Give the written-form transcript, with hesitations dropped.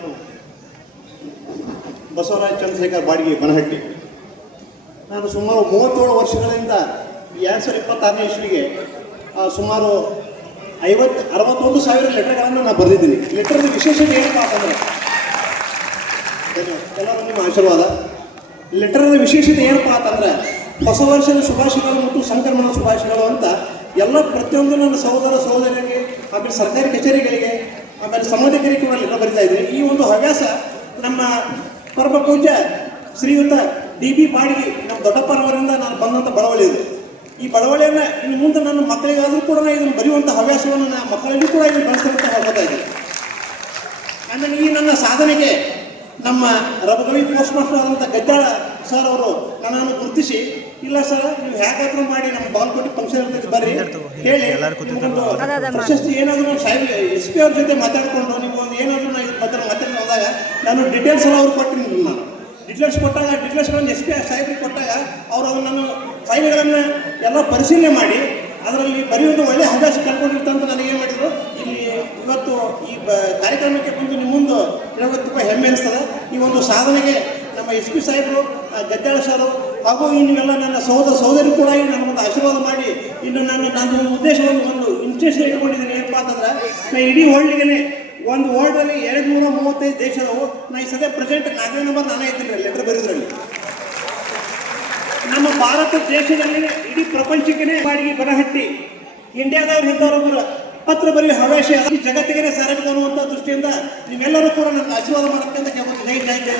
ನಾನು ಬಸವರಾಜ್ ಚಂದ್ರಶೇಖರ್ ಬಾಡಿಗೆ ಬನಹಟ್ಟಿ. ನಾನು ಸುಮಾರು 37 ವರ್ಷಗಳಿಂದ 2026ನೇ ಇಸ್ವಿಗೆ ಸುಮಾರು 61,000 ಲೆಟರ್ಗಳನ್ನು ನಾನು ಬರೆದಿದ್ದೀನಿ. ಲೆಟರ್ನ ವಿಶೇಷತೆ ಏನಪ್ಪ ಅಂತಂದರೆ, ಎಲ್ಲರೂ ನಿಮ್ಮ ಆಶೀರ್ವಾದ. ಲೆಟರ್ನ ವಿಶೇಷತೆ ಏನಪ್ಪ ಅಂತಂದರೆ, ಹೊಸ ವರ್ಷದ ಶುಭಾಶಯಗಳು ಮತ್ತು ಸಂಕ್ರಮಣ ಶುಭಾಶಯಗಳು ಅಂತ ಎಲ್ಲ ಪ್ರತಿಯೊಂದು ನನ್ನ ಸಹೋದರ ಸಹೋದರಿಯರಿಗೆ, ಆಮೇಲೆ ಸರ್ಕಾರಿ ಕಚೇರಿಗಳಿಗೆ, ಆಮೇಲೆ ಸಂಬಂಧಿಕರಿಗೆ ಕೂಡ ಲೆಟರ್ ಬರಿತಾ ಇದ್ದೀನಿ. ಈ ಒಂದು ಹವ್ಯಾಸ ನಮ್ಮ ಪರಮ ಪೂಜ್ಯ ಶ್ರೀಯುತ ಡಿ ಬಿ ಬಾಡಿಗೆ ನಮ್ಮ ದೊಡ್ಡಪ್ಪನವರಿಂದ ನಾನು ಬಂದಂಥ ಬಡವಳಿ ಇದು. ಈ ಬಡವಳಿಯನ್ನು ಇನ್ನು ಮುಂದೆ ನನ್ನ ಮಕ್ಕಳಿಗಾದರೂ ಕೂಡ ಇದನ್ನು ಬರೆಯುವಂಥ ಹವ್ಯಾಸವನ್ನು ನನ್ನ ಮಕ್ಕಳಲ್ಲಿ ಕೂಡ ಇದನ್ನು ಬೆಳೆಸ್ತಂತ ಹೇಳ್ಕೊತಾ ಇದ್ದೀನಿ. ಆಮೇಲೆ ಈ ನನ್ನ ಸಾಧನೆಗೆ ನಮ್ಮ ರಬಗವಿ ಪೋಸ್ಟ್ ಮಾಸ್ಟರ್ ಆದಂಥ ಗದ್ದಾಳ ಸರ್ ಅವರು ನನ್ನನ್ನು ಗುರುತಿಸಿ, ಇಲ್ಲ ಸರ್ ನೀವು ಹೇಗಾದ್ರೂ ಮಾಡಿ ನಮ್ಮ ಬಾಲ್ಕೋಟೆ ಫಂಕ್ಷನ್ ಇರ್ತೈತೆ ಬರ್ರಿ ಹೇಳಿ, ಪ್ರಶಸ್ತಿ ಏನಾದರೂ ನಮ್ಮ ಸಾಹೇಬ್ ಎಸ್ ಪಿ ಅವ್ರ ಜೊತೆ ಮಾತಾಡಿಕೊಂಡು ನಿಮ್ಗೊಂದು ಏನಾದರೂ ನಾನು ಇದ್ರ ಬಗ್ಗೆ ಮಾತಾಡಿದಾಗ ನಾನು ಡೀಟೇಲ್ಸ್ ಎಲ್ಲ ಅವ್ರು ಕೊಟ್ಟಿದ್ದೀನಿ. ನಾನು ಡೀಟೇಲ್ಸ್ ಕೊಟ್ಟಾಗ ಡೀಟೇಲ್ಸ್ಗಳನ್ನು ಎಸ್ ಪಿ ಸಾಹೇಬ್ರಿಗೆ ಕೊಟ್ಟಾಗ ಅವರು ನನ್ನ ಫೈಲ್ಗಳನ್ನು ಎಲ್ಲ ಪರಿಶೀಲನೆ ಮಾಡಿ ಅದರಲ್ಲಿ ಬರೆಯೋದು ಒಳ್ಳೆಯ ಹವ್ಯಾಸ ಕಲ್ಕೊಂಡಿರ್ತಂತ ನನಗೆ ಏನು ಮಾಡಿದ್ರು, ಇಲ್ಲಿ ಇವತ್ತು ಈ ಕಾರ್ಯಕ್ರಮಕ್ಕೆ ಬಂದು ನಿಮ್ಮ ಮುಂದೆ ಇರೋದು ತುಂಬ ಹೆಮ್ಮೆ ಅನಿಸ್ತದೆ. ಈ ಒಂದು ಸಾಧನೆಗೆ ನಮ್ಮ ಎಸ್ ಪಿ ಸಾಹೇಬರು, ಗದ್ದಾಳ ಸರು ಹಾಗೂ ಇನ್ನೆಲ್ಲ ನನ್ನ ಸಹೋದರಿ ಕೂಡ ನನ್ನ ಒಂದು ಆಶೀರ್ವಾದ ಮಾಡಿ, ಇನ್ನು ನನ್ನ ಉದ್ದೇಶವನ್ನು ಒಂದು ಇನ್ಸ್ಟೇಷನ್ ಇಟ್ಕೊಂಡಿದ್ದೀನಿ. ಏನಪ್ಪ ಅಂತಂದ್ರೆ, ನಾನು ಇಡೀ ವರ್ಲ್ಡ್ಗೆ ಒಂದು ವರ್ಲ್ಡಲ್ಲಿ 235 ದೇಶದವು, ನಾನು ಈ ಸದ್ಯ ಪ್ರೆಸೆಂಟ್ 4ನೇ ನಂಬರ್ ನಾನೇ ಇದ್ದೀನಿ ಲೆಟರ್ ಬರೆಯೋದ್ರಲ್ಲಿ. ನಮ್ಮ ಭಾರತ ದೇಶದಲ್ಲಿ ಇಡೀ ಪ್ರಪಂಚಕ್ಕೆ ಬಾಡಿಗೆ ಬನಹಟ್ಟಿ ಇಂಡಿಯಾದವ್ರು ಇಂಥವ್ರೊಬ್ಬರು ಪತ್ರ ಬರೆಯುವ ಹವ್ಯಾಸ ಈ ಜಗತ್ತಿಗೆ ಸಾರಬೇಕು ಅನ್ನುವಂಥ ದೃಷ್ಟಿಯಿಂದ ನೀವೆಲ್ಲರೂ ಕೂಡ ನನ್ನ ಆಶೀರ್ವಾದ ಮಾಡಬೇಕಂತ ಕೇಳ್ಬೋದು. ಜೈ ಜೈ ಜೈ.